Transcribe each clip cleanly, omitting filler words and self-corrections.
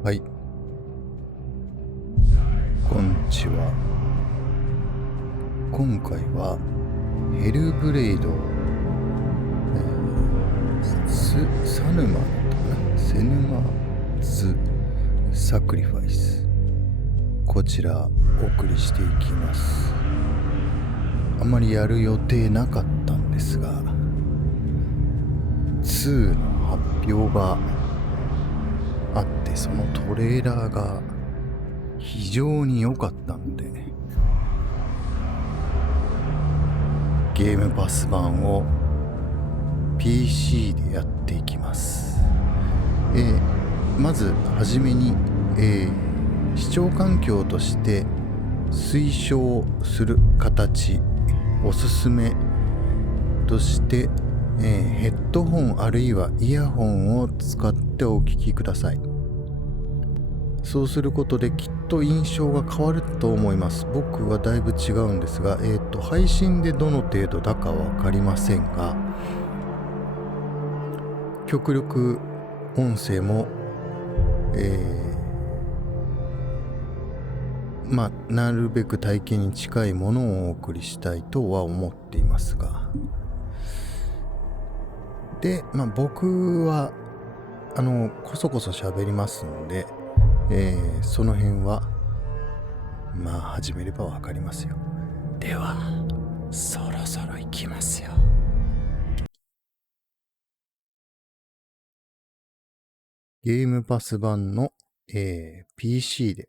はい、こんにちは。今回はヘルブレイド、サヌマだったかな、セヌマズサクリファイス、こちらお送りしていきます。あんまりやる予定なかったんですが、2の発表があって、そのトレーラーが非常に良かったので、ゲームパス版を PC でやっていきます。まずはじめに、視聴環境として推奨する形、おすすめとして、ヘッドホンあるいはイヤホンを使ってお聞きください。そうすることできっと印象が変わると思います。僕はだいぶ違うんですが、配信でどの程度だかわかりませんが、極力音声も、なるべく体験に近いものをお送りしたいとは思っていますが、で、僕はこそこそ喋りますので、その辺は始めればわかりますよ。ではそろそろ行きますよ。ゲームパス版の、PC で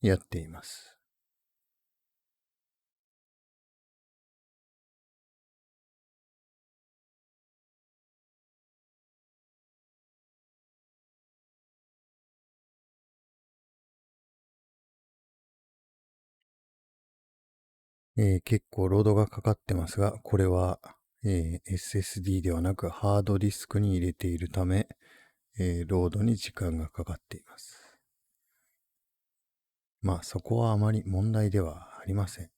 やっています。結構ロードがかかってますが、これは、SSD ではなくハードディスクに入れているため、ロードに時間がかかっています。そこはあまり問題ではありません。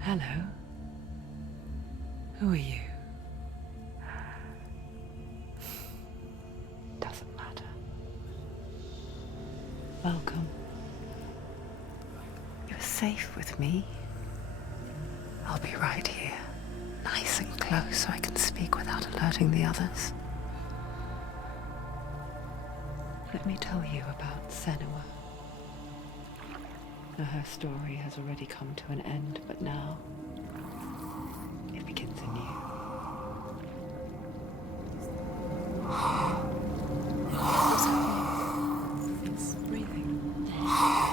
Hello. Who are you? Doesn't matter. Welcome. You're safe with me. I'll be right here, nice and close so I can speak without alerting the others. Let me tell you about Senua. Her story has already come to an end, but now it begins anew. It's breathing.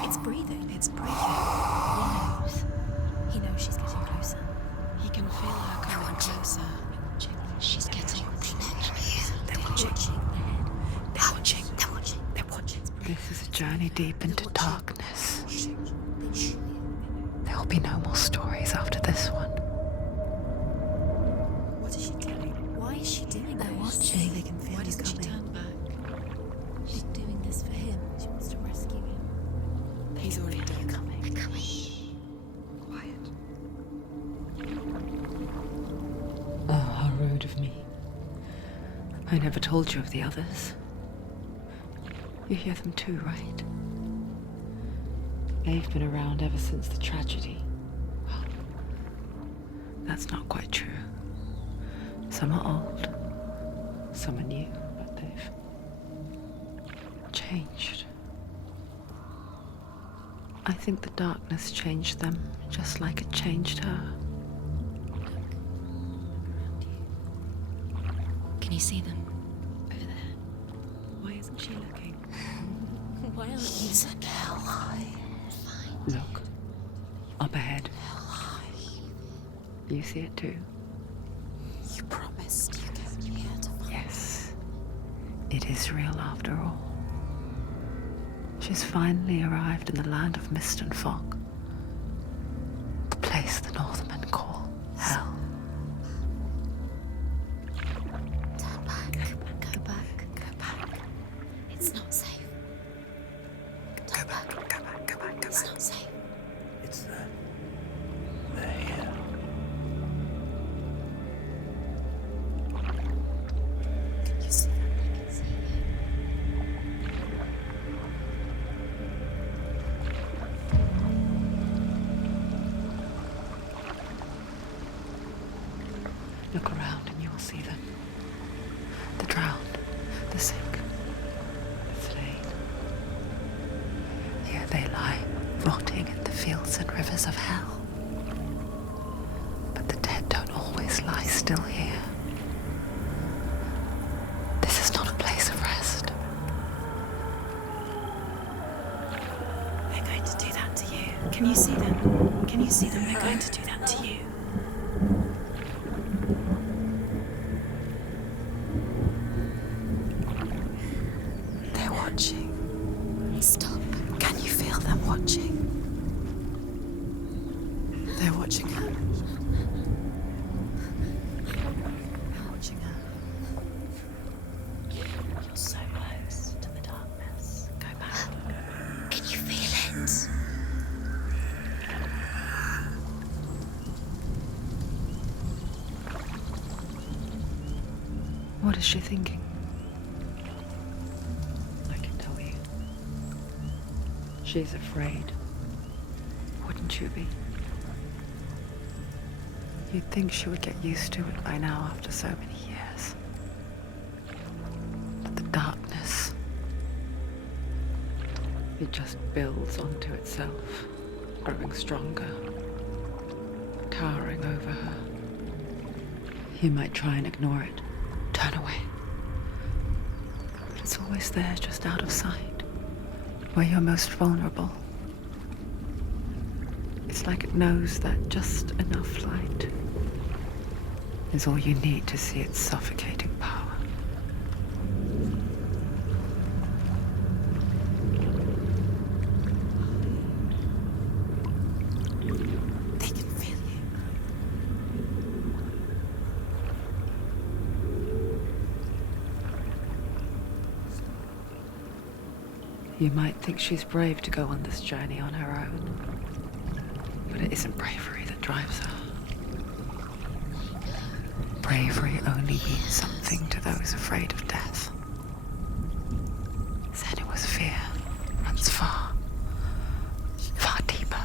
It's breathing. It's breathing. He knows she's getting closer. He can feel her coming closer. She's getting closer. They're watching. They're watching. They're watching. They're watching. This is a journey deep into darkness. There will be no more stories after this one. What is she doing? Why is she doing this? They're watching. They can feel Why doesn't she turn back? She's doing this for him. She wants to rescue him. He's already done. Coming. Quiet. Oh, how rude of me. I never told you of the others. You hear them too, right? They've been around ever since the tragedy. Well, that's not quite true. Some are old, some are new, but they've changed. I think the darkness changed them, just like it changed her. Can you see them? Over there. Why isn't she looking? Why aren't you so high? Look, up ahead. You see it too? You promised you came here to find. Yes, it is real after all. She's finally arrived in the land of mist and fog. The place the Northmen call Hell. Turn back. Go back. Go back. It's not safe. Go back. Go back. Go back. Go back. It's not see them. The drowned, the sick, the slain. Here they lie, rotting in the fields and rivers of hell. But the dead don't always lie still here. This is not a place of rest. They're going to do that to you. Can you see them? Can you see them? They're going to do that to you. They're watching. Stop. Can you feel them watching? They're watching her. They're watching her. You're so close to the darkness. Go back. Can you feel it? What is she thinking? I can tell you. She's afraid. Wouldn't you be? You'd think she would get used to it by now after so many years. But the darkness, it just builds onto itself, growing stronger, towering over her. You might try and ignore it, turn away. But it's always there, just out of sight, where you're most vulnerable. It's like it knows that just enough light is all you need to see its suffocating power. They can feel you. You might think she's brave to go on this journey on her own, but it isn't bravery that drives her. Bravery only means something to those afraid of death. Senua's fear runs far, far deeper.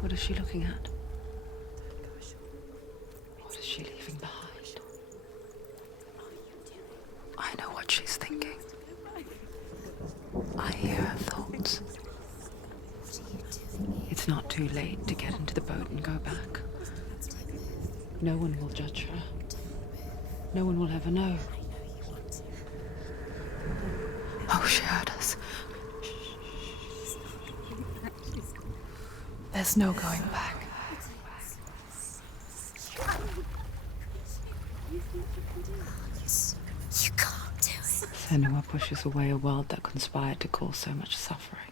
What is she looking at? What is she leaving behind? I know what she's thinking. I hear her thoughts. It's not too late to get into the boat and go back. No one will judge her. No one will ever know. Oh, she heard us. There's no going back. You can't do it. Senua pushes away a world that conspired to cause so much suffering.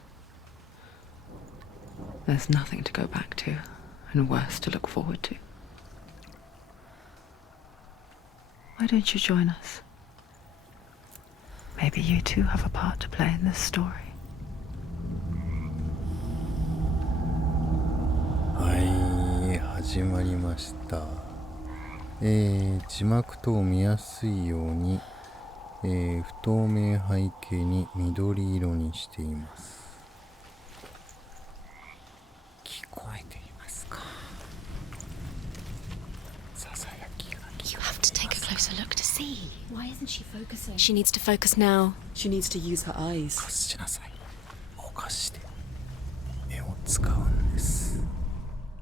There's nothing to go back to, and worse to look forward to. Why don't you join us? Maybe you too have a part to play in this story. はい、始まりました。字幕等見やすいように、不透明背景に緑色にしています。聞こえていますか？ささやきが聞 You こ have to take a closer look to see. Why isn't she focusing? She needs to focus now. She needs to use her eyes. 貸しなさい。お貸して目を使うんです。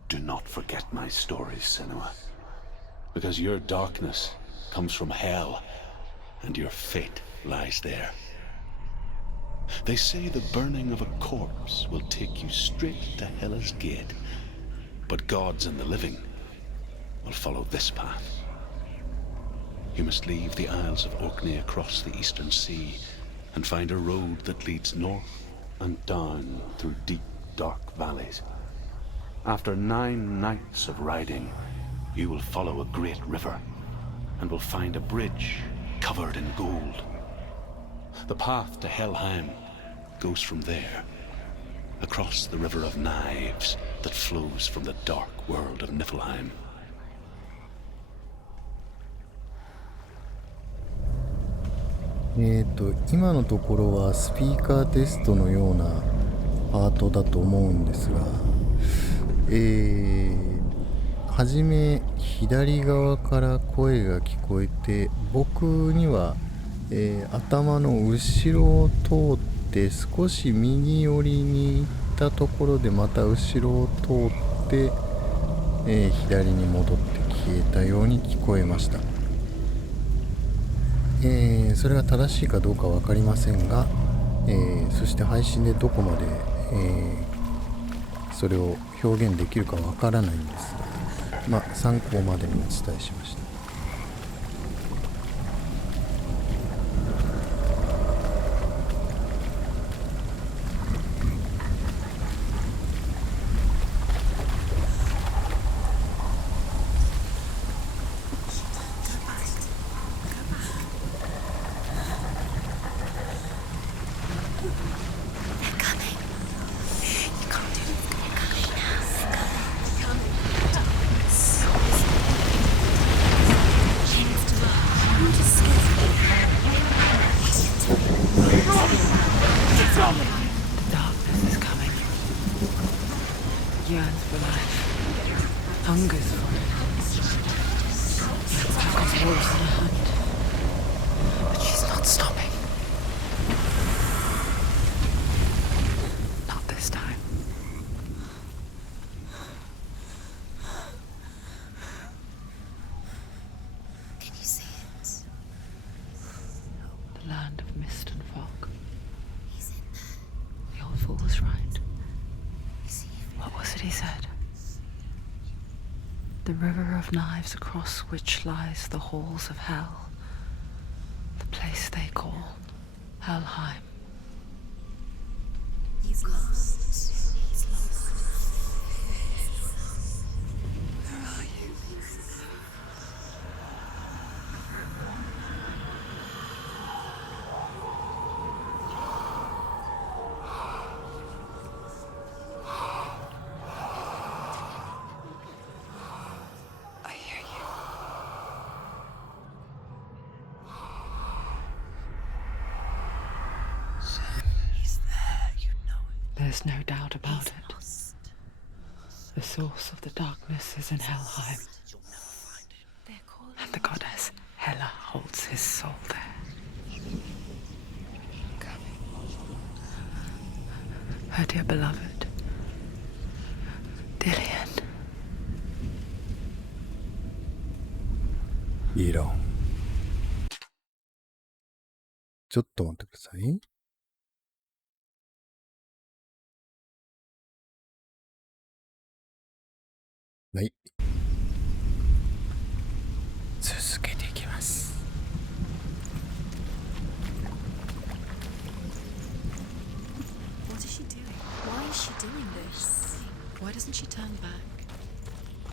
Do not forget my stories, Senua, because your darkness comes from hell, and your fate lies there. They say the burning of a corpse will take you straight to Hela's gate, but gods and the living will follow this path. You must leave the Isles of Orkney across the eastern sea and find a road that leads north and down through deep, dark valleys. After 9 nights of riding, you will follow a great river and will find a bridge covered in gold. The path to Helheim goes from there, across the river of knives that flows from the dark world of Niflheim. 今のところはスピーカーテストのようなパートだと思うんですが、はじめ左側から声が聞こえて、僕には、頭の後ろを通って少し右寄りに行ったところでまた後ろを通って、左に戻って消えたように聞こえました。それが正しいかどうか分かりませんが、そして配信でどこまで、それを表現できるか分からないんですが、参考までにお伝えしました。Yearns for life, hungers for it. Yearns back on the wolves in a hunt, but she's not stopping. Not this time. Can you see it? The land of mist and fog. He's in there. The old fool was right. Is he even? What was it he said? The river of knives across which lies the halls of hell. The place they call Helheim. He's lost. He's lost. Where are you? I hear you. He's there, you know it. There's no doubt about it. Lost. The source of the darkness is in Helheim, They're calling and the goddess Hela holds his soul there. Her dear beloved, Dillian. いいろ。ちょっと待ってください。はい。続けていきます。What is she doing? Why is she doing this? Why doesn't she turn back?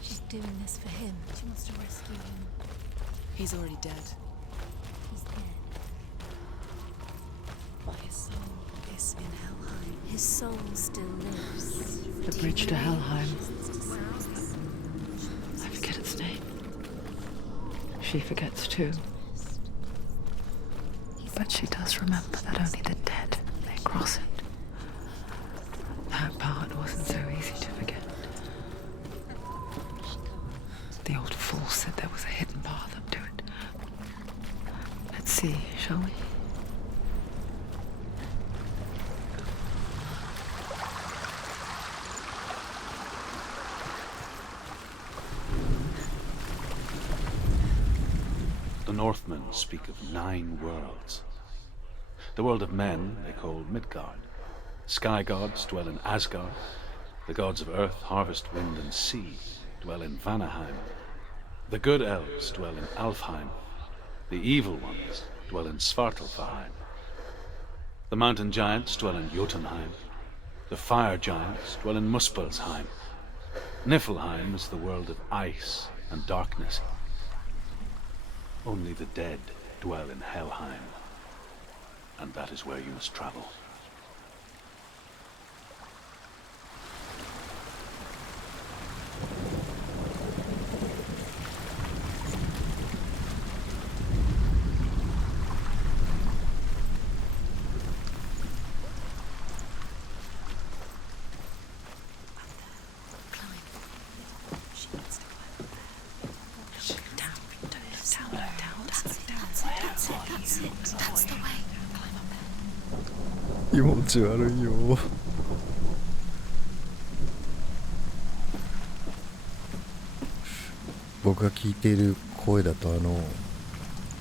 She's doing this for him. She wants to rescue him. He's already dead. He's dead. But his soul is in Helheim. His soul still lives. The bridge to Helheim. I forget its name. She forgets too. But she does remember that only the dead may cross it. That part wasn't so easy to forget. The old fool said there was a hidden path up to it. Let's see, shall we? The Northmen speak of 9 worlds. The world of men they call Midgard. Sky gods dwell in Asgard. The gods of earth, harvest, wind, and sea dwell in Vanaheim. The good elves dwell in Alfheim. The evil ones dwell in Svartalfheim. The mountain giants dwell in Jotunheim. The fire giants dwell in Muspelheim. Niflheim is the world of ice and darkness. Only the dead dwell in Helheim, and that is where you must travel. That's the way. 気持ち悪いよ。僕が聞いている声だと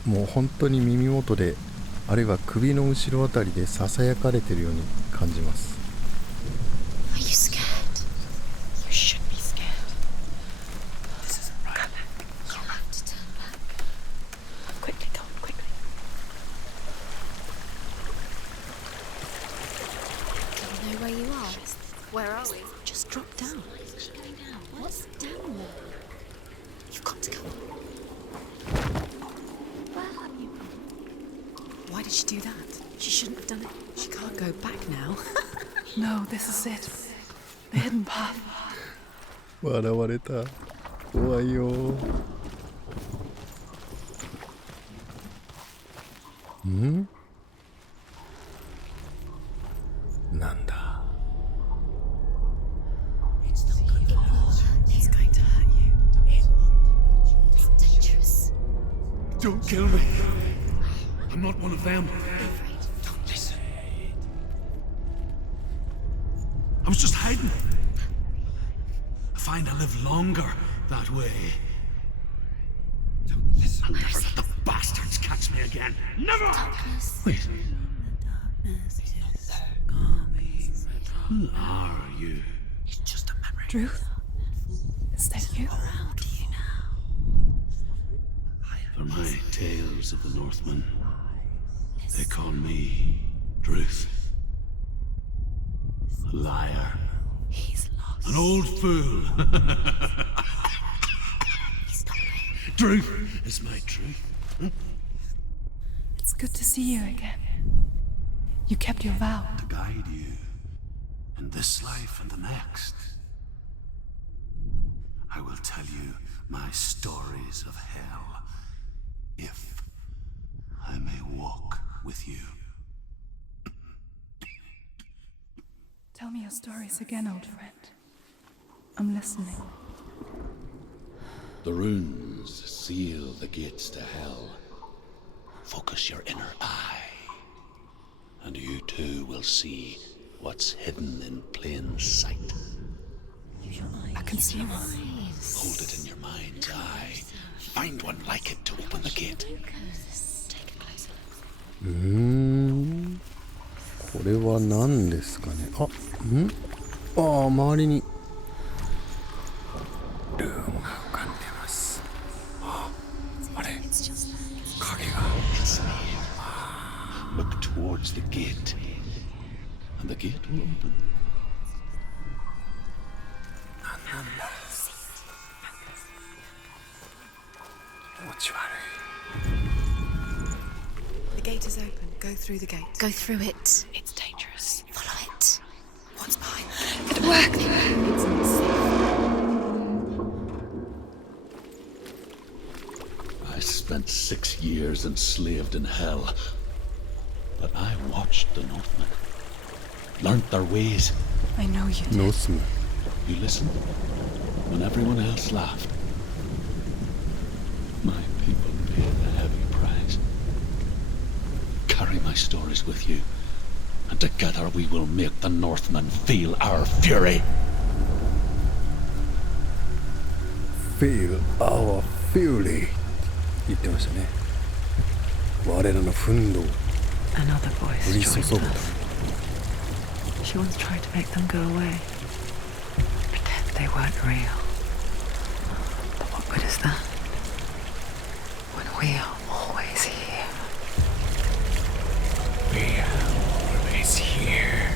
もう本当に耳元で、あるいは首の後ろあたりでささやかれてるように感じます。 Are you scared? You should be scared. This isn't right. You have to turn back. Quickly, go, quickly. Do you know where you are? Where are we? Just drop down. What's down there? You've got to go. Where are you? Why did she do that? She shouldn't have done it. She can't go back now. No, this is it. The hidden path. 笑われた。怖いよ。ん？なんだ。 It's not good for her. It's going to hurt you. It's dangerous. Don't kill me. I'm not one of them. Don't listen. I was just hiding. I find I live longer that way. Don't listen. I'll never let the bastards catch me again. Never! Wait. Who are you? It's just a memory. Ruth? Is that you? Around you now. For my tales of the Northmen, they call me Druth. A liar. He's lost. An old fool. Druth is my truth. It's good to see you again. You kept your vow. To guide you in this life and the next. I will tell you my stories of hell, if I may walk with you. Tell me your stories again, old friend. I'm listening. The runes seal the gates to hell. Focus your inner eye, and you too will see what's hidden in plain sight. I can see one. Hold it in your mind's eye. Find one like it to open the gate. これは何ですかね。あ、周りにルームが浮かんでます。あれ、影が。 It's near. Look towards the gate, and the gate will open. なんだ。気持ち悪い。 The gate is open. Go through the gate. Go through it. It's dangerous. Follow it. What's behind? It worked. It's not safe. I spent 6 years enslaved in hell, but I watched the Northmen, learnt their ways. I know you did. ノースム。 You listened when everyone else laughed. My people paid a heavy price. Carry my stories with you, and together we will make the Northmen feel our fury. Feel our fury 言ってましたね。我らの憤怒を Another voice 降り注 joined ぐ us. She once tried to make them go away. Pretend they weren't real. But what good is that? When we are always here. We are always here.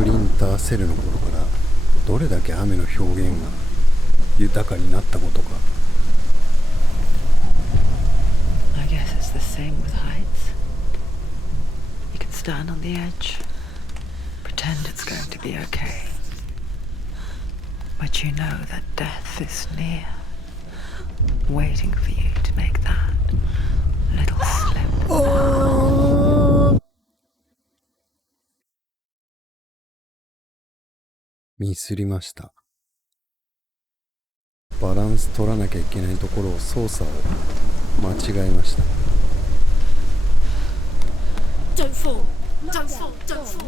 プリンターセルの頃からどれだけ雨の表現が豊かになったことか。 I guess it's the same with heights. You can stand on the edge, pretend it's going to be okay, but you know that death is near, waiting for you to make that little slip. ミスりました。バランス取らなきゃいけないところを操作を間違えました。 Don't fall! Don't fall! Don't fall!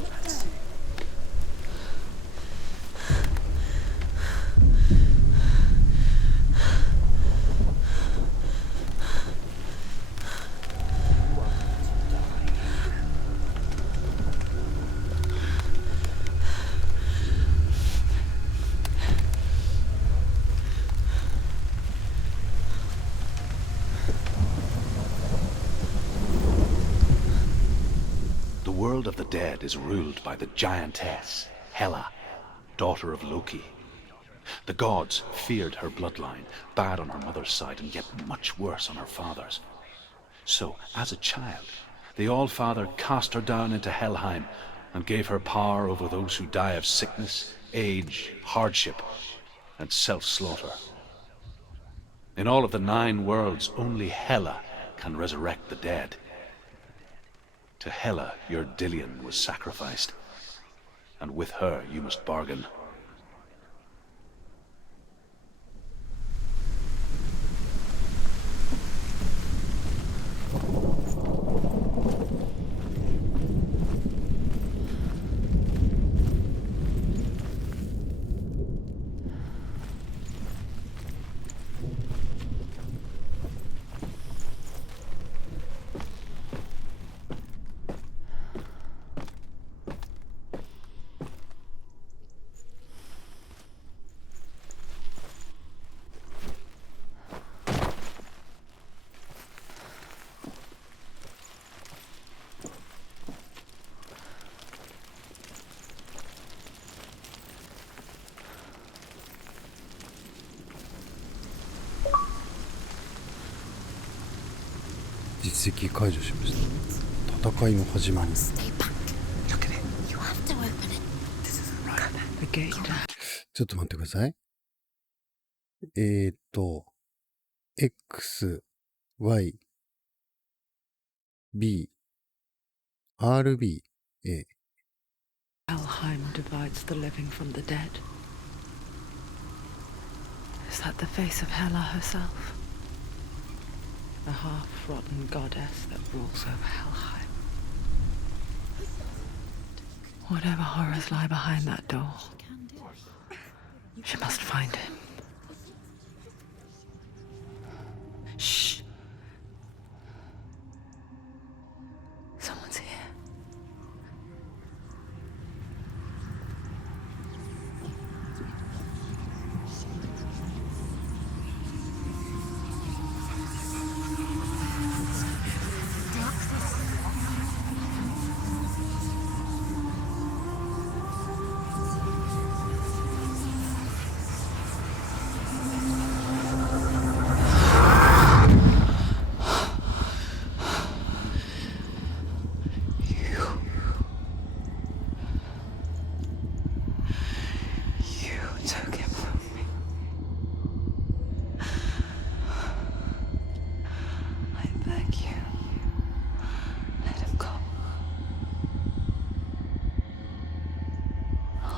The world of the dead is ruled by the giantess, Hela, daughter of Loki. The gods feared her bloodline, bad on her mother's side and yet much worse on her father's. So, as a child, the All-Father cast her down into Helheim and gave her power over those who die of sickness, age, hardship, and self-slaughter. In all of the 9 worlds, only Hela can resurrect the dead. To Hela, your Dillion was sacrificed, and with her you must bargain.実績解除しました。戦いの始まり。 Stay back. Look at it. You have to open it. This isn't right. The gate. ちょっと待ってください。X、Y、B、RB、A。 Helheim divides the living from the dead. Is that the face of Hela herself? The half-rotten goddess that rules over Helheim. Whatever horrors lie behind that door, she must find him. Shh. Someone's here.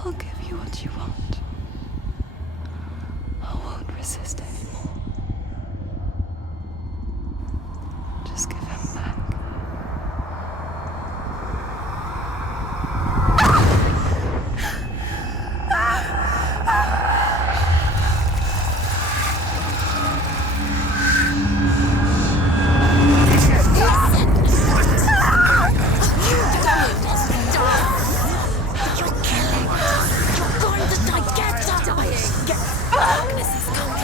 I'll give you what you want. I won't resist anymore. Just give him back. Darkness is coming.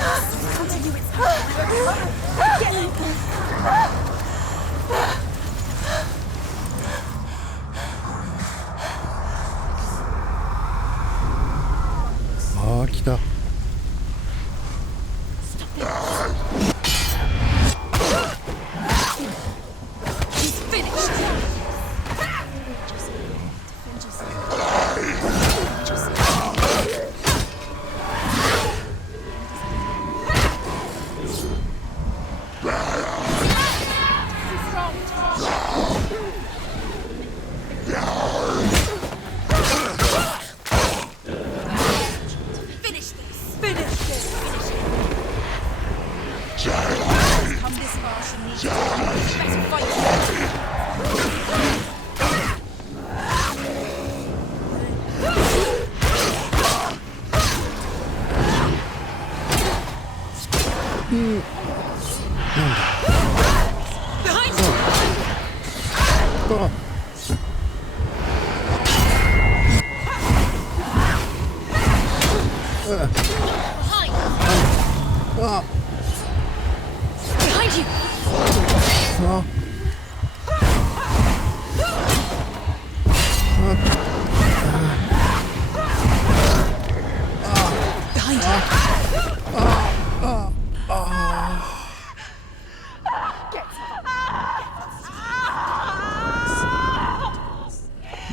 Behind you!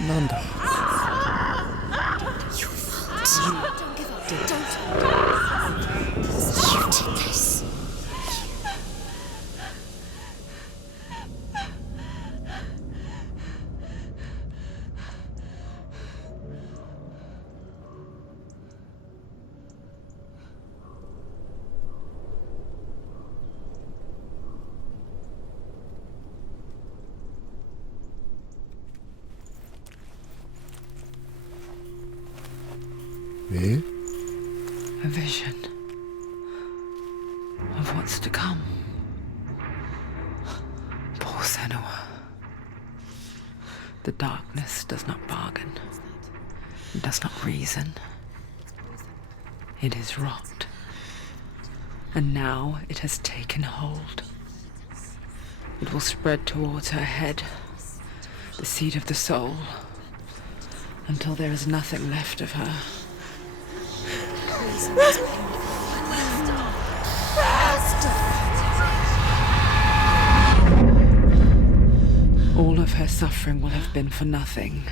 なんだ。え？ A vision of what's to come. Poor Senua. The darkness does not bargain, it does not reason. It is rot. And now it has taken hold. It will spread towards her head, the seat of the soul, until there is nothing left of her. All of her suffering will have been for nothing.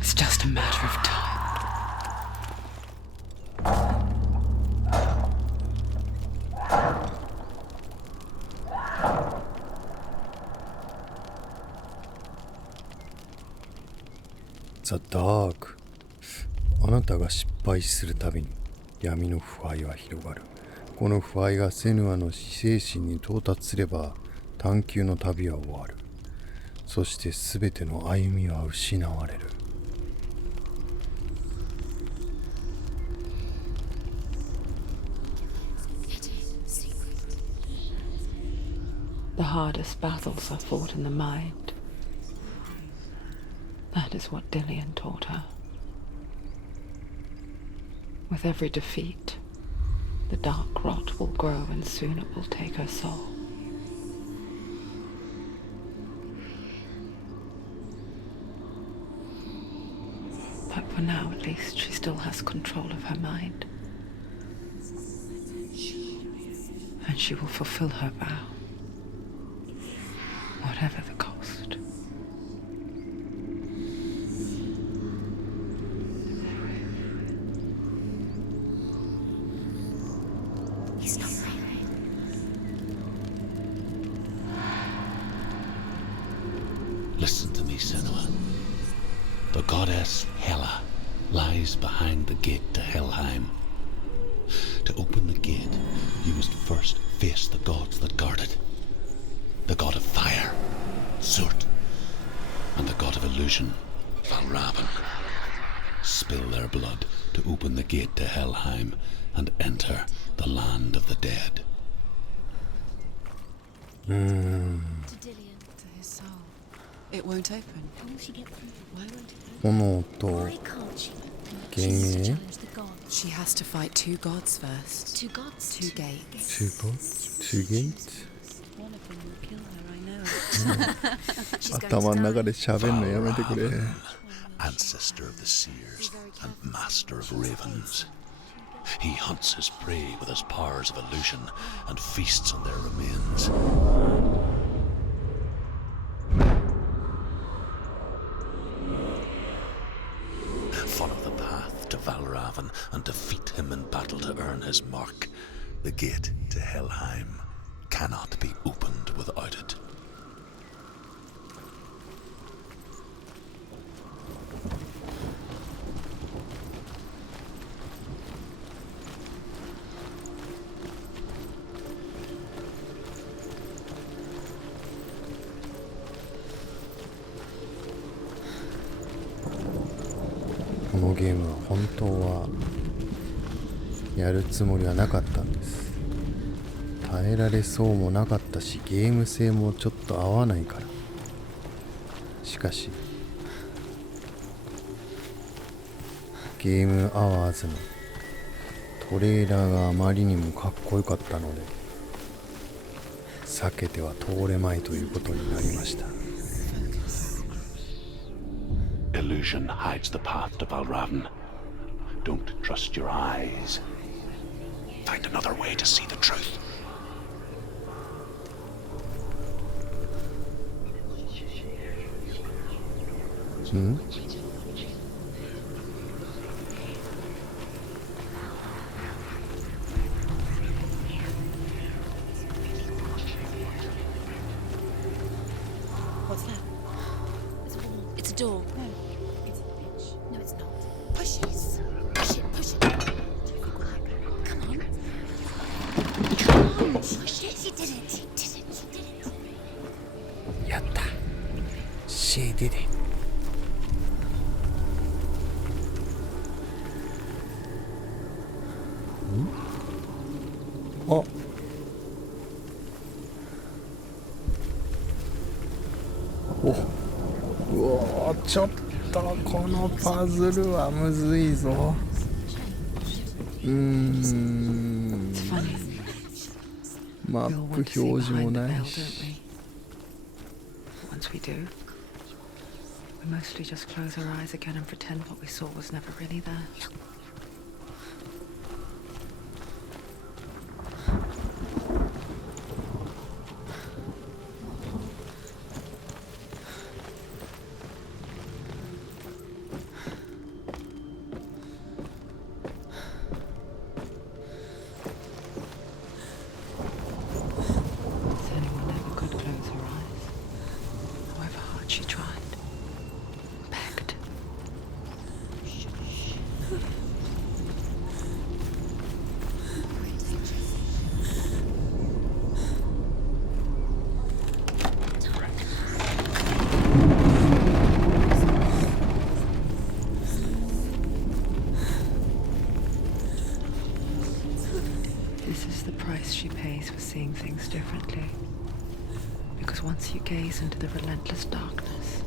It's just a matter of time. ザ・ダーク。あなたが失敗するたびに闇の腐敗は広がる。この腐敗がセヌアの精神に到達すれば探求の旅は終わる。そして全ての歩みは失われる。The hardest battles are fought in the mind. That is what Dillian taught her. With every defeat, the dark rot will grow and soon it will take her soul. But for now, at least, she still has control of her mind. And she will fulfill her vow, whatever the cost. He's not right. Listen to me, Senua. The goddess Hela lies behind the gate to Helheim. To open the gate, you must first face the gods that guard it. The god of fire, Surt, and the god of illusion, Valravn. Spill their blood to open the gate to Helheim and enter the land of the dead. To Dillian. To his soul. It won't open. How will she get through? Why won't it open? 炎と Why can't she? Game. She has to challenge the gods. She has to fight two gods first. Two gods? Two gates. two gods, two gates。 One of them will kill her, I know. She's going to 頭の die. 中で喋るのやめてくれ。 Ancestor of the seers and master of ravens. He hunts his prey with his powers of illusion and feasts on their remains. Follow the path to Valravn and defeat him in battle to earn his mark. The gate to Helheim cannot be opened without it.「このゲームは本当はやるつもりはなかったんです。耐えられそうもなかったし、ゲーム性もちょっと合わないから。しかしゲームアワーズのトレーラーがあまりにもかっこよかったので避けては通れまいということになりました。 Illusion hides the path to Valravn. Don't trust your eyes. Find another way to see the truth. What's that? It's a wall. It's a door. No. It's a bitch. No, it's not. Push it. Push it. Push it. Come on. Come on. Push it. She did it. She did it. She did it. やった。シェーデで。あ。うわ、ちょっとこのパズルはむずいぞ。マップ表示もないし。Once we do, we mostly just close our eyes again and pretend what we saw was never really there. Senua never could close her eyes, however hard she tried, begged. This is the price she pays for seeing things differently. Because once you gaze into the relentless darkness,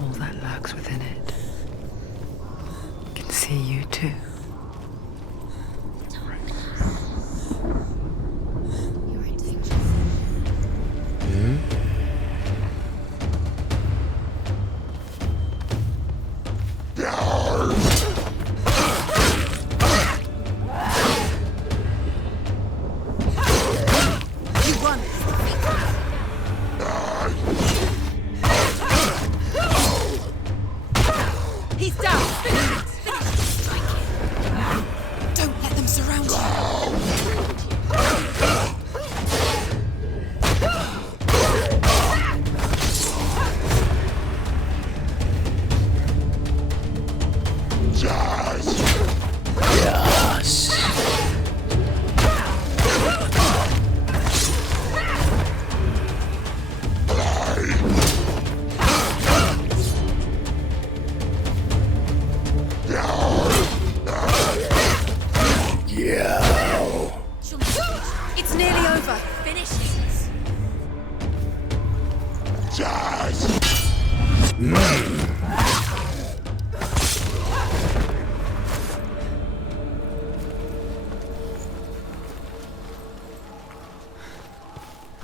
all that lurks within it can see you too. You're in danger. You won. He's down. Don't let them surround you. It's nearly over. Finish it.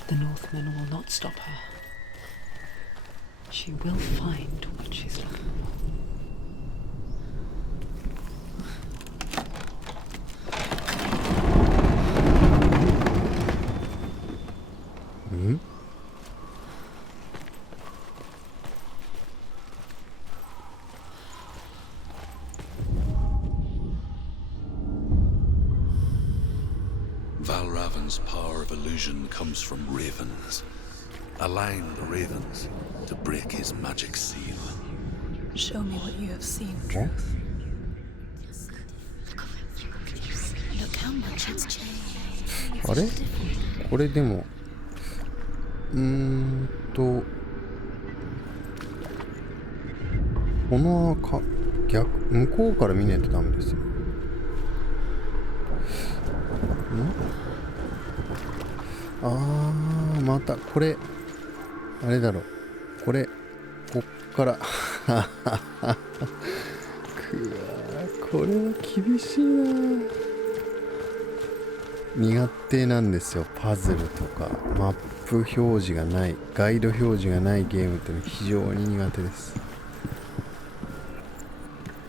The Northmen will not stop her. She will find what she's looking for. Valravn's power of illusion comes from ravens. Align the ravens to break his magic seal. Show me what you have seen, Truth. Look how much it's changed. あれこれでもこの逆向こうから見ないとダメですよ。またこれあれだろう、これこっからこれは厳しいな。苦手なんですよ。パズルとかマップ表示がない、ガイド表示がないゲームってのは非常に苦手です。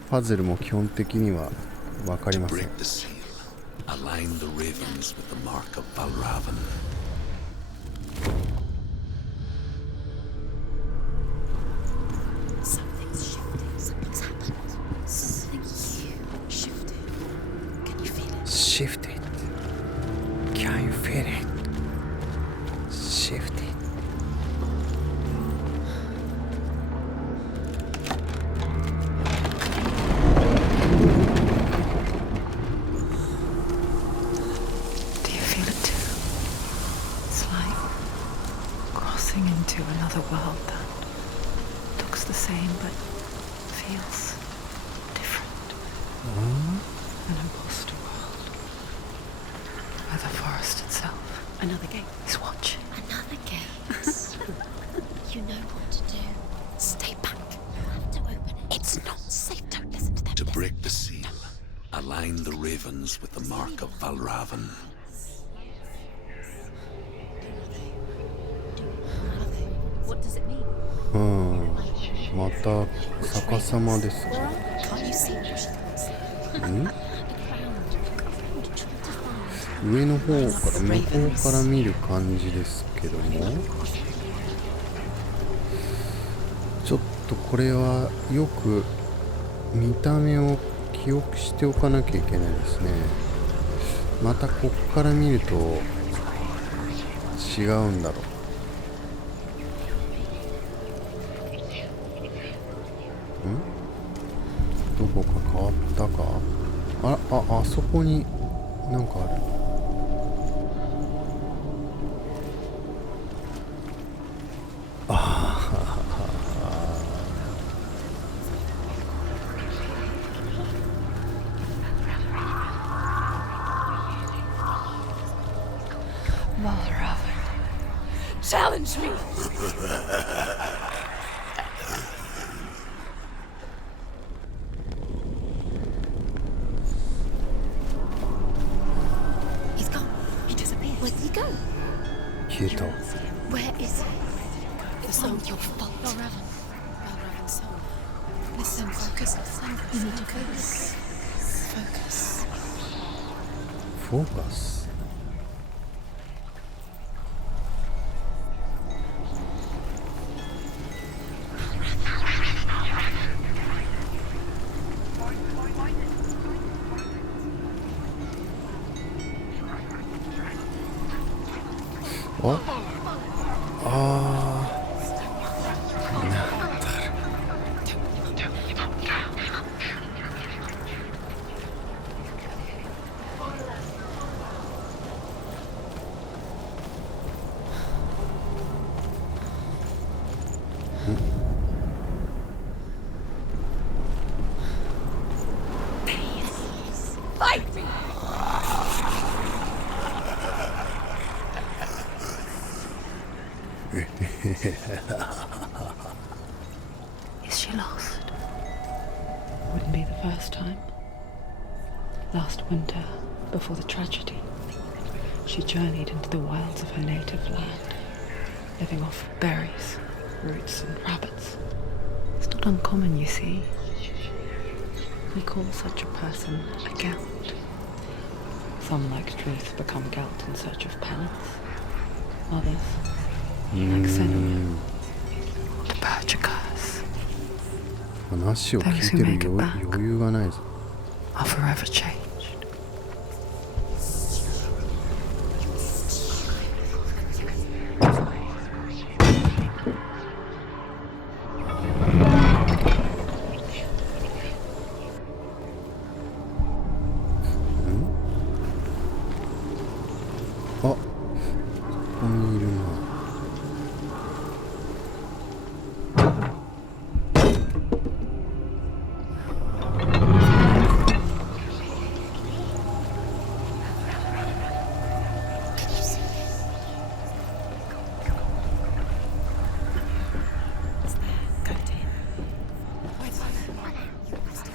パズルも基本的には分かりません。Shifted. Can you feel it? Shifted. Do you feel it too? It's like crossing into another world that looks the same but feels different. An imposter world. Where the forest itself Another gate. is watching. Another gate. You know what to do. Stay back. You have to open it. It's not safe. Don't listen to them. To break the seal, align the ravens with the mark of Valravan. What does it mean? また逆さまですか。 Can't you see what she does? 上の方から向こうから見る感じですけども、ちょっとこれはよく見た目を記憶しておかなきゃいけないですね。またこっから見ると違うんだろう。どこか変わったか。あそこになんかある。Challenge me! He's gone. He disappeared. Where did he go? 消えた。 Where is he? The It's soul. not your fault. Valravan's soul. Listen, focus. You need to focus. Focus. フォーカス。Fight me! Is she lost? Wouldn't be the first time. Last winter, before the tragedy, she journeyed into the wilds of her native land, living off berries, roots and rabbits. It's not uncommon, you see. We call such a person a Gelt. Some, like truth, become Gelt in search of penance. Others, like Senua, to purge a curse, 話を聞いてる余裕がないぞ。 are forever changed.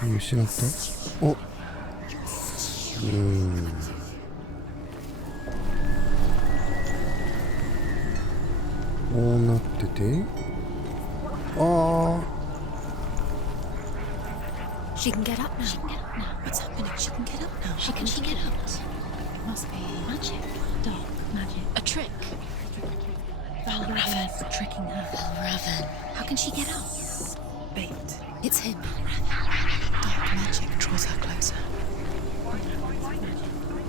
見失った。お、こうなってて、She can get up now. She can get up now. What's happening? She can get up now. How can she get out? It must be magic. Dark magic. A trick. Valravan tricking her. Valravan. How can she get out? Bait. It's him. Dark magic draws her closer.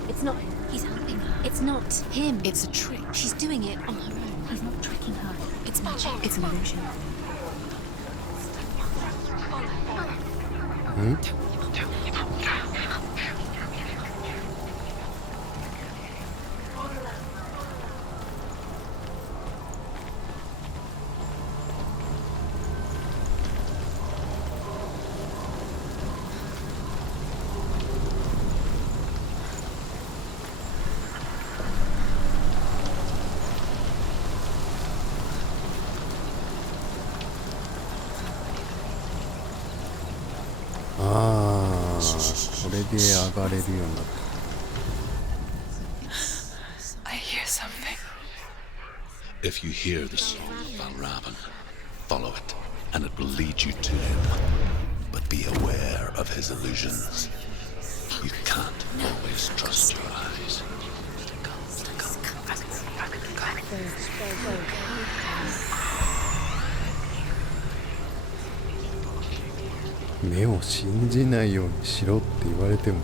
It's not him. He's helping her. It's not him. It's a trick. She's doing it on her own. He's not tricking her. It's magic. It's an illusion. これで上がれるようになった。I hear something. If you hear the song of Valravan, follow it, and it will lead you to him. But be aware of his illusions. You can't always trust your eyes. 目を信じないようにしろって言われても。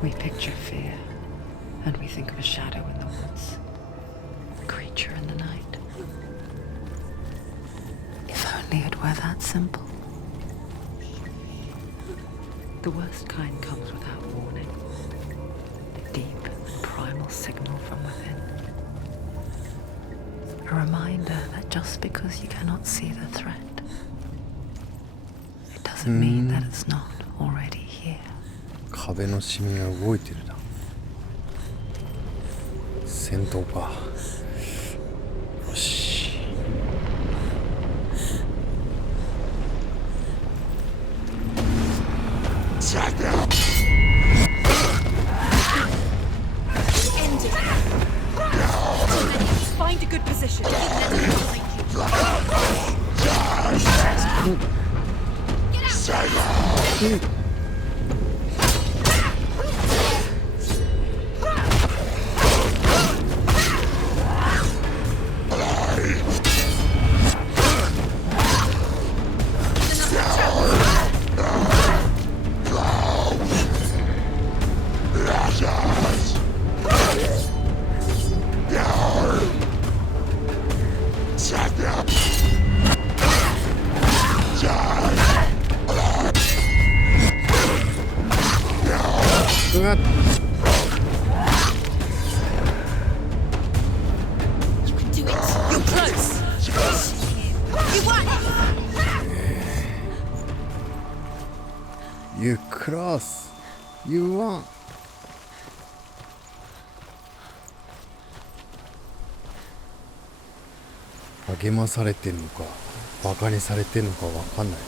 We picture fear, and we think of a shadow in the woods, a creature in the night. If only it were that simple. The worst kind comes without warning. A deep and primal signal from within. A reminder that just because you cannot see the threat, it doesn't mean that it's not already here. 壁のシミが動いてるな。戦闘か。よし。Find a good position. Get out. うわっ。You can do it. You're close. You won. You cross. You won. 励まされてんのかバカにされてんのかわかんない。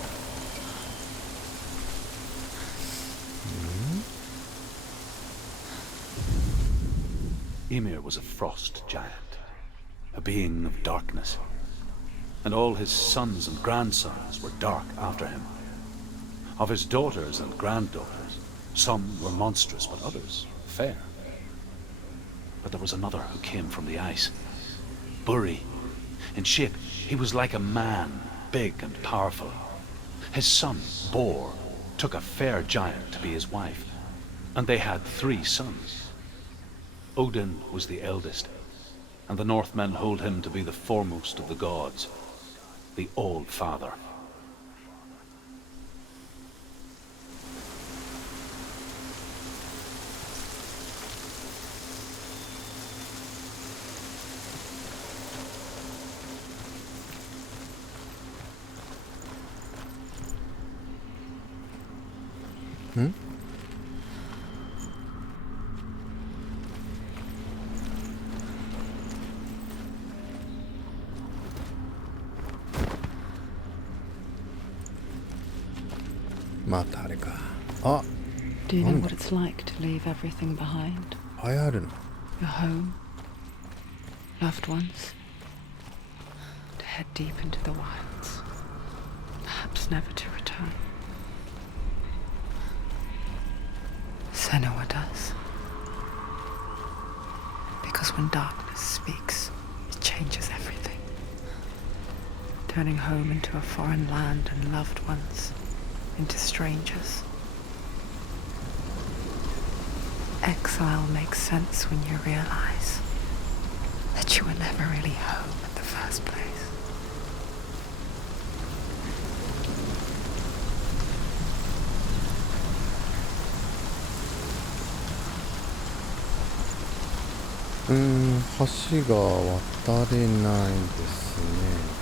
Ymir was a frost giant, a being of darkness, and all his sons and grandsons were dark after him. Of his daughters and granddaughters, some were monstrous, but others fair. But there was another who came from the ice. Buri. In shape, he was like a man, big and powerful. His son, Bor, took a fair giant to be his wife, and they had 3 sons. Odin was the eldest, and the Northmen hold him to be the foremost of the gods, the Old Father. またあれか。あ、 Do you know なんだ what it's like to leave everything behind? いっぱいあるの。 Your home, loved ones, to head deep into the wilds, perhaps never to return. Senua does. Because when darkness speaks, it changes everything, turning home into a foreign land and loved ones into strangers. Exile makes sense when you realize that you were never really home in the first place. 음, 橋が渡れないですね。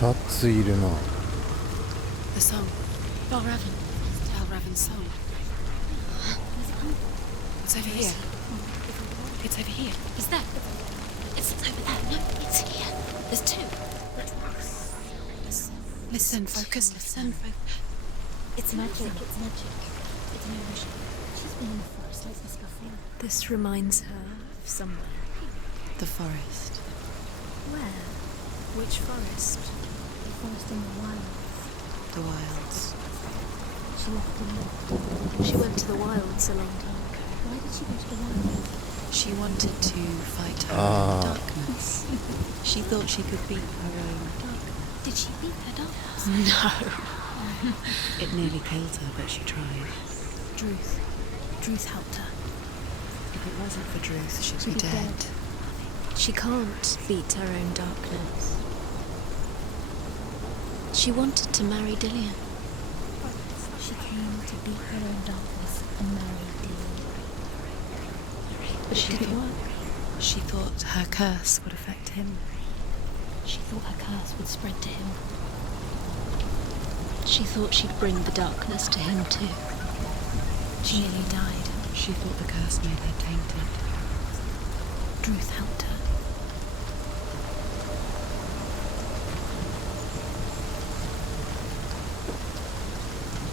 2ついるな。 The song. Valravan. Valravan's song. It's over here. It's over here. Is that? It's over there. No, it's here. There's two. Listen, focus, listen. It's magic. It's magic. It's an illusion. She's been in the forest like this before. This reminds her of somewhere. The forest. Where? Which forest? The forest in the wilds. The wilds. She left the north. She went to the wilds a long time ago. Why did she go to the wilds? She wanted to fight her Ah. own darkness. She thought she could beat her own darkness. Did she beat her darkness? No. It nearly killed her, but she tried. Druth. Druth helped her. If it wasn't for Druth, she'd She'd be be dead. She can't beat her own darkness. She wanted to marry Dillian. She came to beat her own darkness and marry Dillian. But it didn't work. She thought her curse would affect him. She thought her curse would spread to him. She thought she'd bring the darkness to him too. She nearly died. She thought the curse made her tainted. Druth helped her.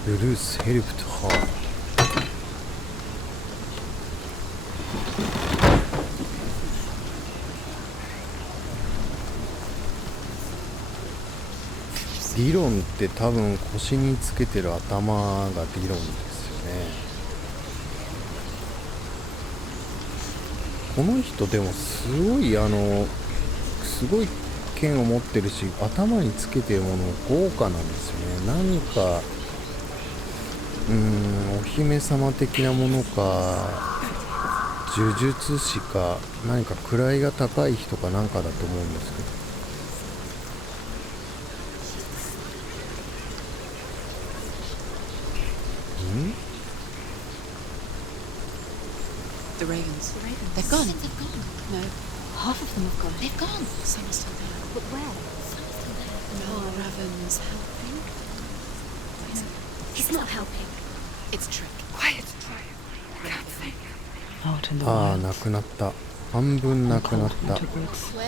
Bruce helped her. ディロンって多分腰につけてる頭がディロンですよね。この人でもすごいすごい剣を持ってるし、頭につけてるもの豪華なんですよね。何かお姫様的なものか呪術師か何か位が高い人かなんかだと思うんですけど。The ravens. The ravens. They've gone. They've gone. No. Half of them have gone. They've gone. Some are still there. But where? Some are still there. No, Raven's helping. He's not helping. It's a trick. Quiet. Out in the ああ、 wilds, なくなった。半分なくなっ pulled た。 into woods. Where?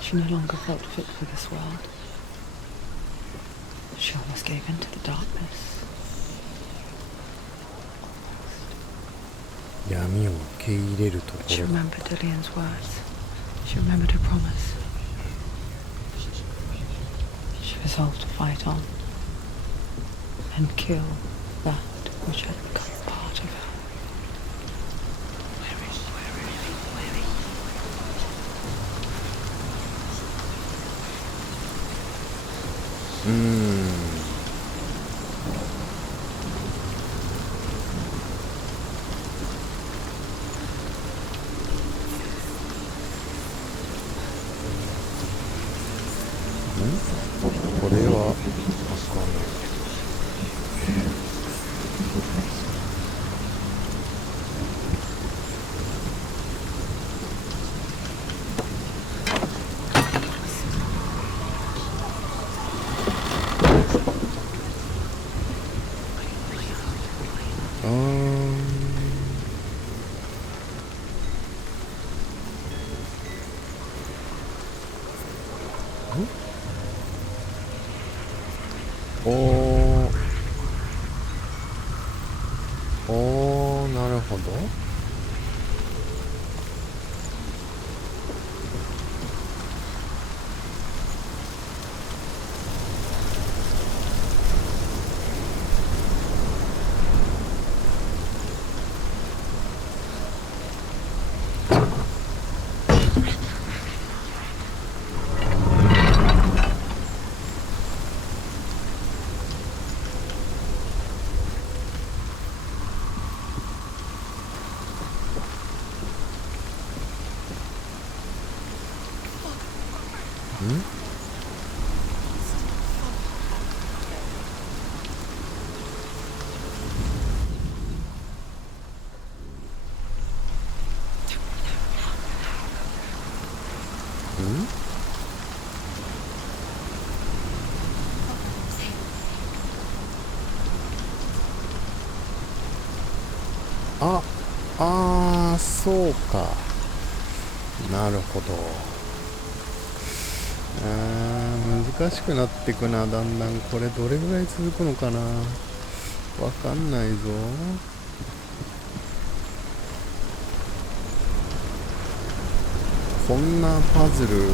She no longer felt fit for this world. She almost gave in to the darkness. 闇を受け入れるとこ She ろだ。 remembered Dillian's words. She remembered her promise. She resolved to fight on and kill that which had become part of her. Mm. おー、なるほど。そうか。なるほど。難しくなってくな、だんだん。これどれぐらい続くのかな、わかんないぞ。こんなパズル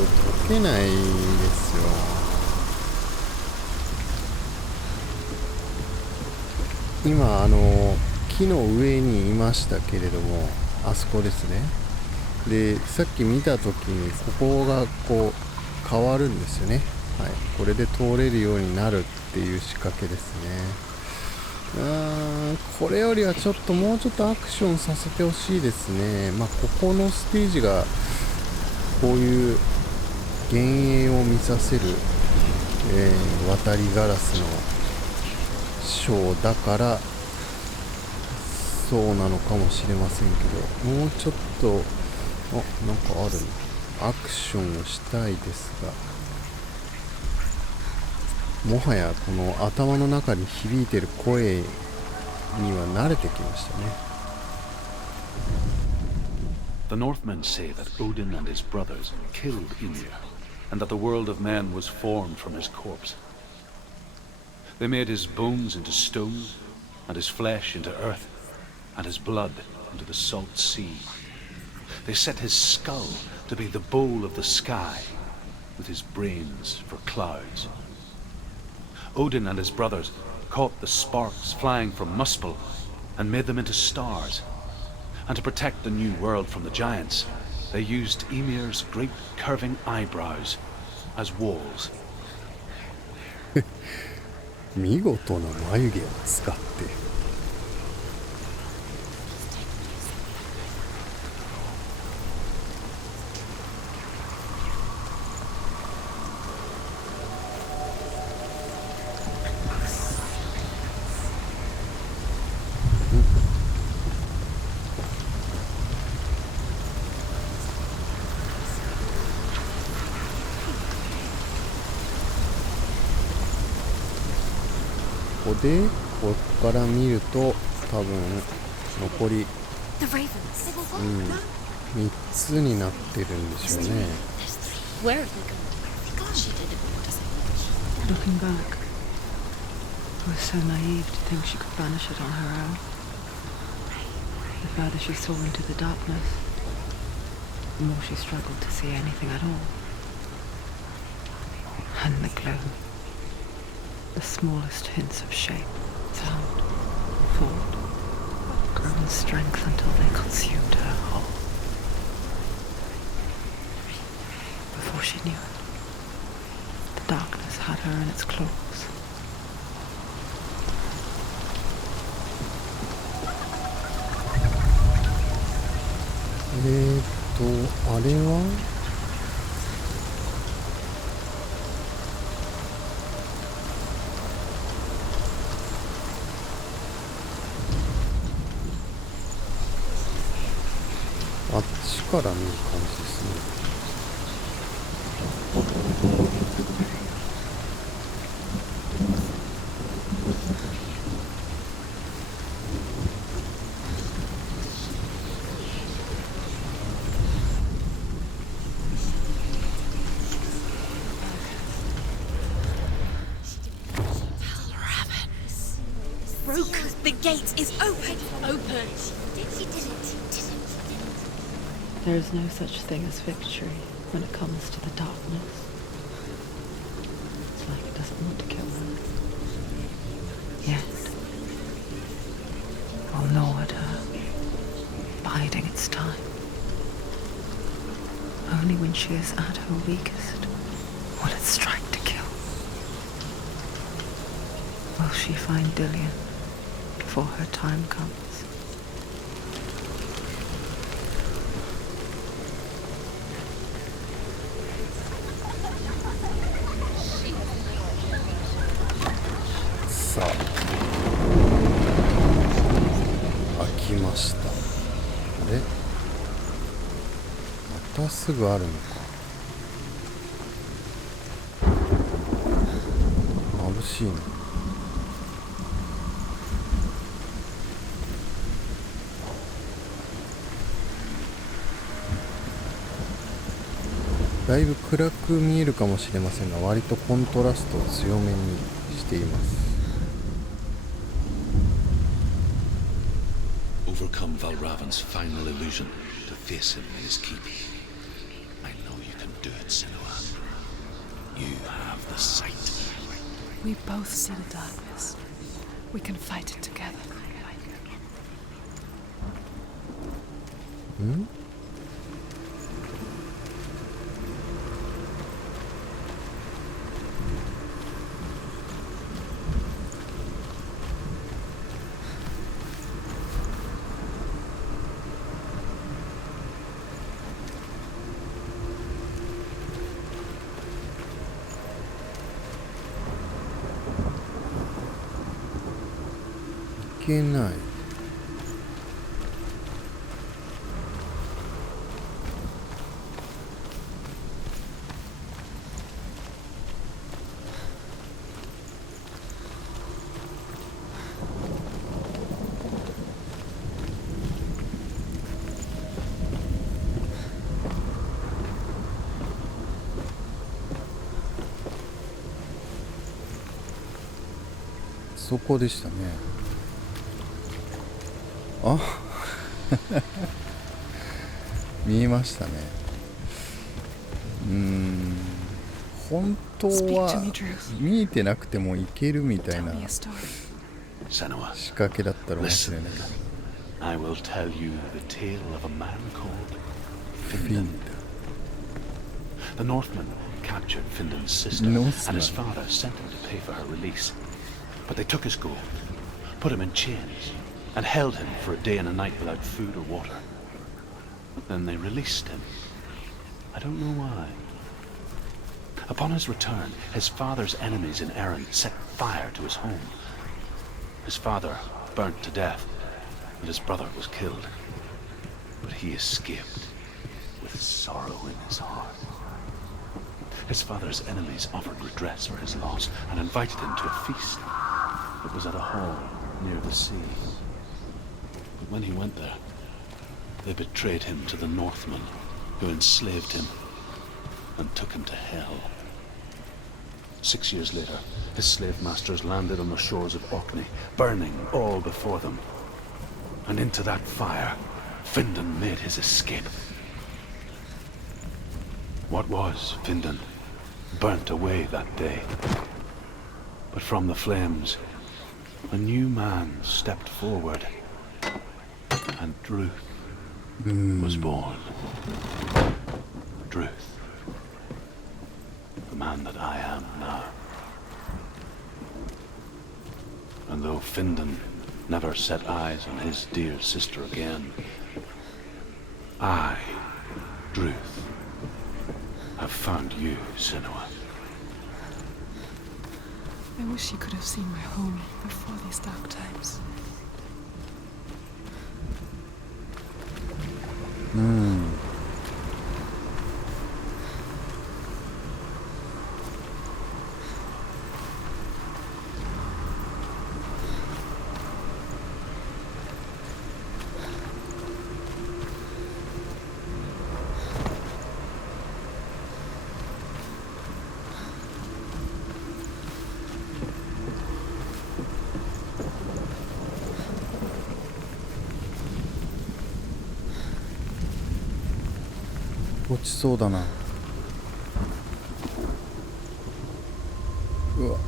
解けないですよ。今木の上にいましたけれども、あそこですね。で、さっき見た時にここがこう変わるんですよね。はい、これで通れるようになるっていう仕掛けですね。これよりはちょっともうちょっとアクションさせてほしいですね。まあここのステージがこういう幻影を見させる、渡りガラスのショーだからそうなのかもしれませんけど、もうちょっとなんかあるアクションをしたいですが、もはやこの頭の中に響いてる声には慣れてきましたね。The Northmen say that Odin and his brothers killed Ymir, and that the world of men was formed from his corpse. They made his bones into stone, and his flesh into earth, and his blood into the salt sea. They set his skull to be the bowl of the sky, with his brains for clouds. Odin and his brothers caught the sparks flying from Muspel and made them into stars. And to protect the new world from the giants, they used Ymir's great curving eyebrows as walls. 見事な眉毛を使って。ここでここから見ると多分残り3つになってるんでしょうね。Where have they gone? She did it. Looking back, I was so naive to think she could banish it on her own. The further she saw into the darkness, the more she struggled to see anything at all. And the gloom, the smallest hints of shape, sound, thought, grew in strength until they consumed her whole. Before she knew it, the darkness had her in its claws. あれはあっちから見る感じですね。gate is open. Open. She did it. There is no such thing as victory when it comes to the darkness. It's like it doesn't want to kill her. Yet, will gnaw at her, biding its time. Only when she is at her weakest will it strike to kill. Will she find Dillian before her time comes?さあ開きました。あれまたすぐあるのか。眩しいな。だいぶ暗く見えるかもしれませんが、割とコントラストを強めにしています。Overcome Valravan's final illusion to face him in his keep. I know you can do it, Senua. You have the sight. We both see the darkness. We can fight it together. ん？いけない。そこでしたね。あ見えましたね。本当は見えてなくてもいけるみたいな仕掛けだったら面白いね。 I will tell you the tale of a man called Findan. The Northmen captured Findan's sister, and his father sent him to pay for her release. But they took his gold, put him in chains, and held him for a day and a night without food or water. Then they released him. I don't know why. Upon his return, his father's enemies in Erin set fire to his home. His father burnt to death, and his brother was killed. But he escaped with sorrow in his heart. His father's enemies offered redress for his loss and invited him to a feast. It was at a hall near the sea. But when he went there, they betrayed him to the Northmen, who enslaved him and took him to hell. 6 years later, his slave masters landed on the shores of Orkney, burning all before them. And into that fire, Findan made his escape. What was Findan burnt away that day. But from the flames, a new man stepped forward, and Druth was born. Druth, the man that I am now. And though Findan never set eyes on his dear sister again, I, Druth, have found you, Senua. I wish you could have seen my home before these dark times. 落ちそうだな。うわ。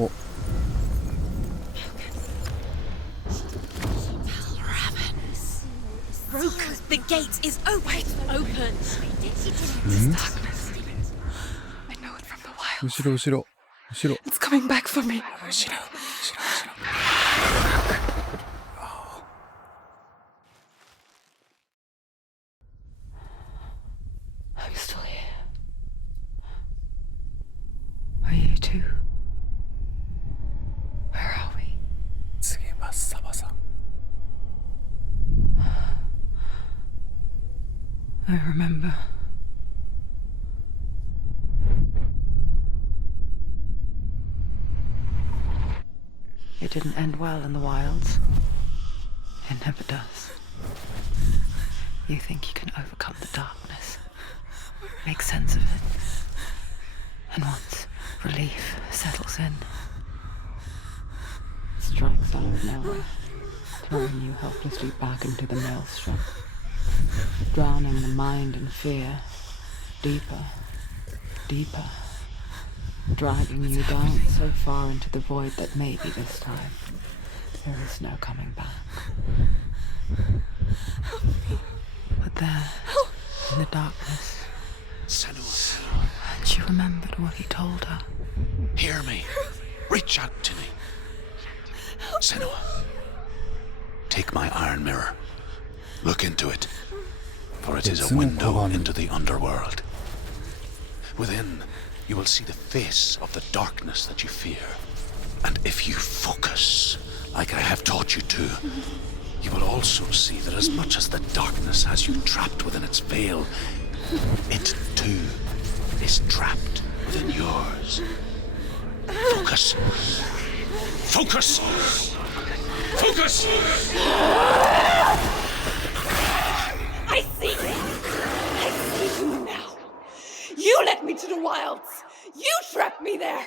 お、Broke. The gate is open. Open. Darkness. I know it from the wild. 後ろ後ろ後ろ。 It's coming back for me. I'm still here. Are you too? Where are we? 次はサバさん。 I remember. It didn't end well in the wilds. It never does. You think you can overcome the darkness, make sense of it, and once relief settles in, it strikes out of nowhere, throwing you helplessly back into the maelstrom, drowning the mind in fear, deeper, deeper, dragging you down so far into the void that maybe this time there is no coming back. But there, in the darkness, Senua, she remembered what he told her. hear me. Reach out to me. Senua, take my iron mirror. Look into it, for it is a window into the underworld. Within, you will see the face of the darkness that you fear. And if you focus, like I have taught you to, you will also see that as much as the darkness has you trapped within its veil, it too is trapped within yours. Focus. Focus! Focus! I see you! I see you now! You led me to the wilds! You trapped me there!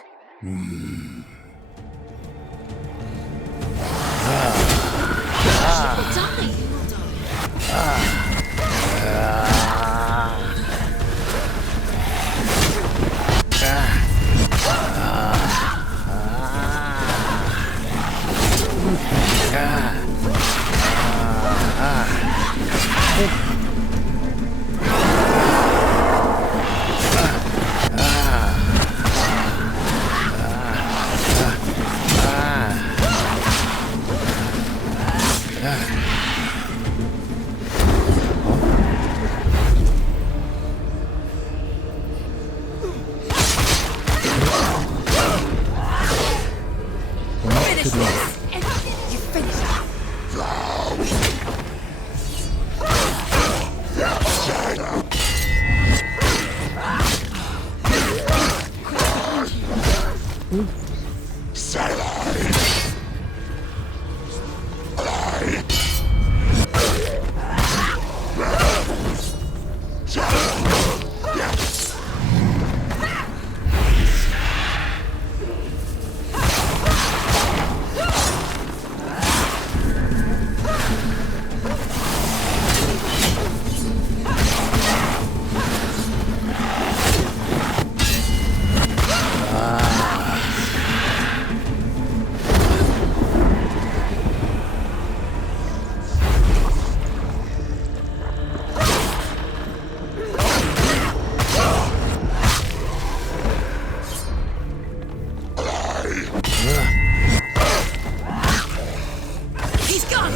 He's gone!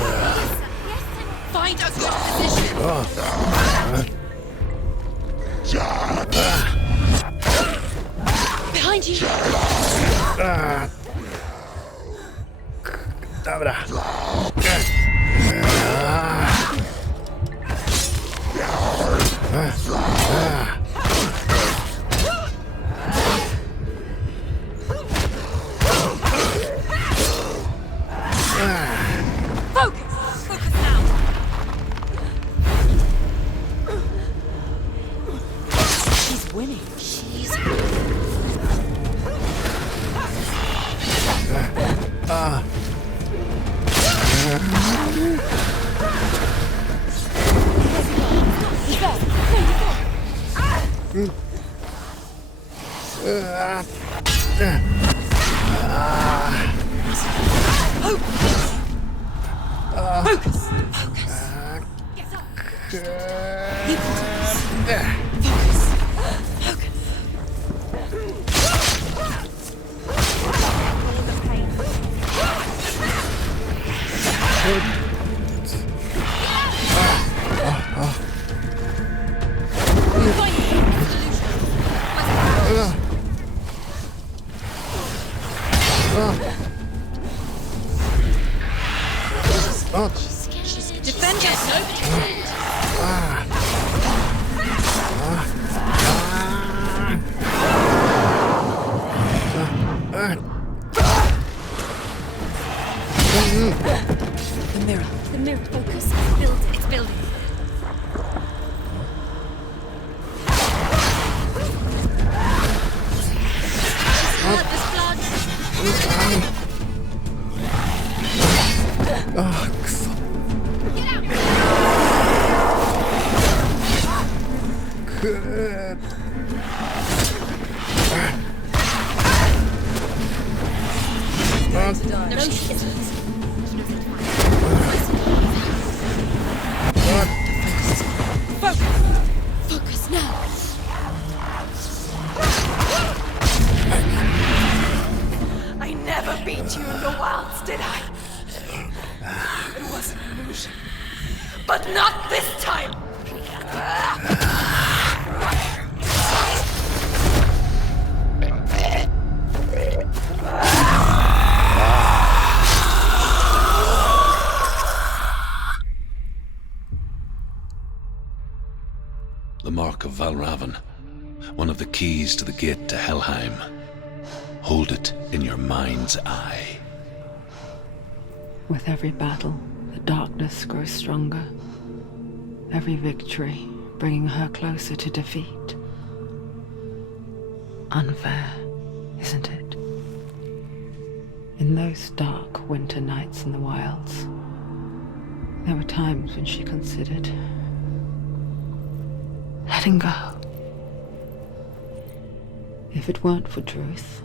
Find a good position! Behind you! ダメだ。Defend yourself. The mirror. The mirror, focus. It's building. It's building. There's blood. あーくそ。くー。No, she isn't. Focus now. I never beat you in the wilds, did I? It was an illusion. But not this time! The mark of Valravan, one of the keys to the gate to Helheim. Hold it in your mind's eye. With every battle, the darkness grows stronger. Every victory bringing her closer to defeat. Unfair, isn't it? In those dark winter nights in the wilds, there were times when she considered letting go. If it weren't for Druth,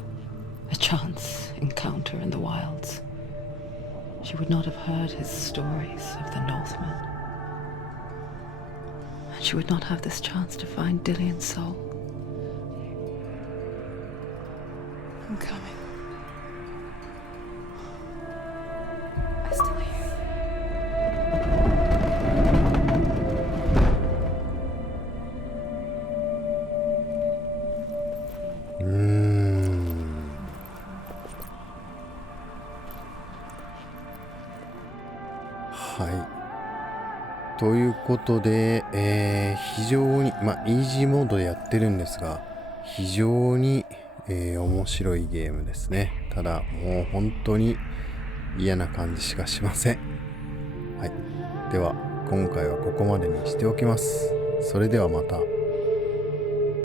a chance encounter in the wilds, she would not have heard his stories of the Northmen. And she would not have this chance to find Dillion's soul. I'm coming. I still hearはい。ということで、非常に、イージーモードでやってるんですが、非常に、面白いゲームですね。ただ、もう本当に嫌な感じしかしません。はい。では、今回はここまでにしておきます。それではまた。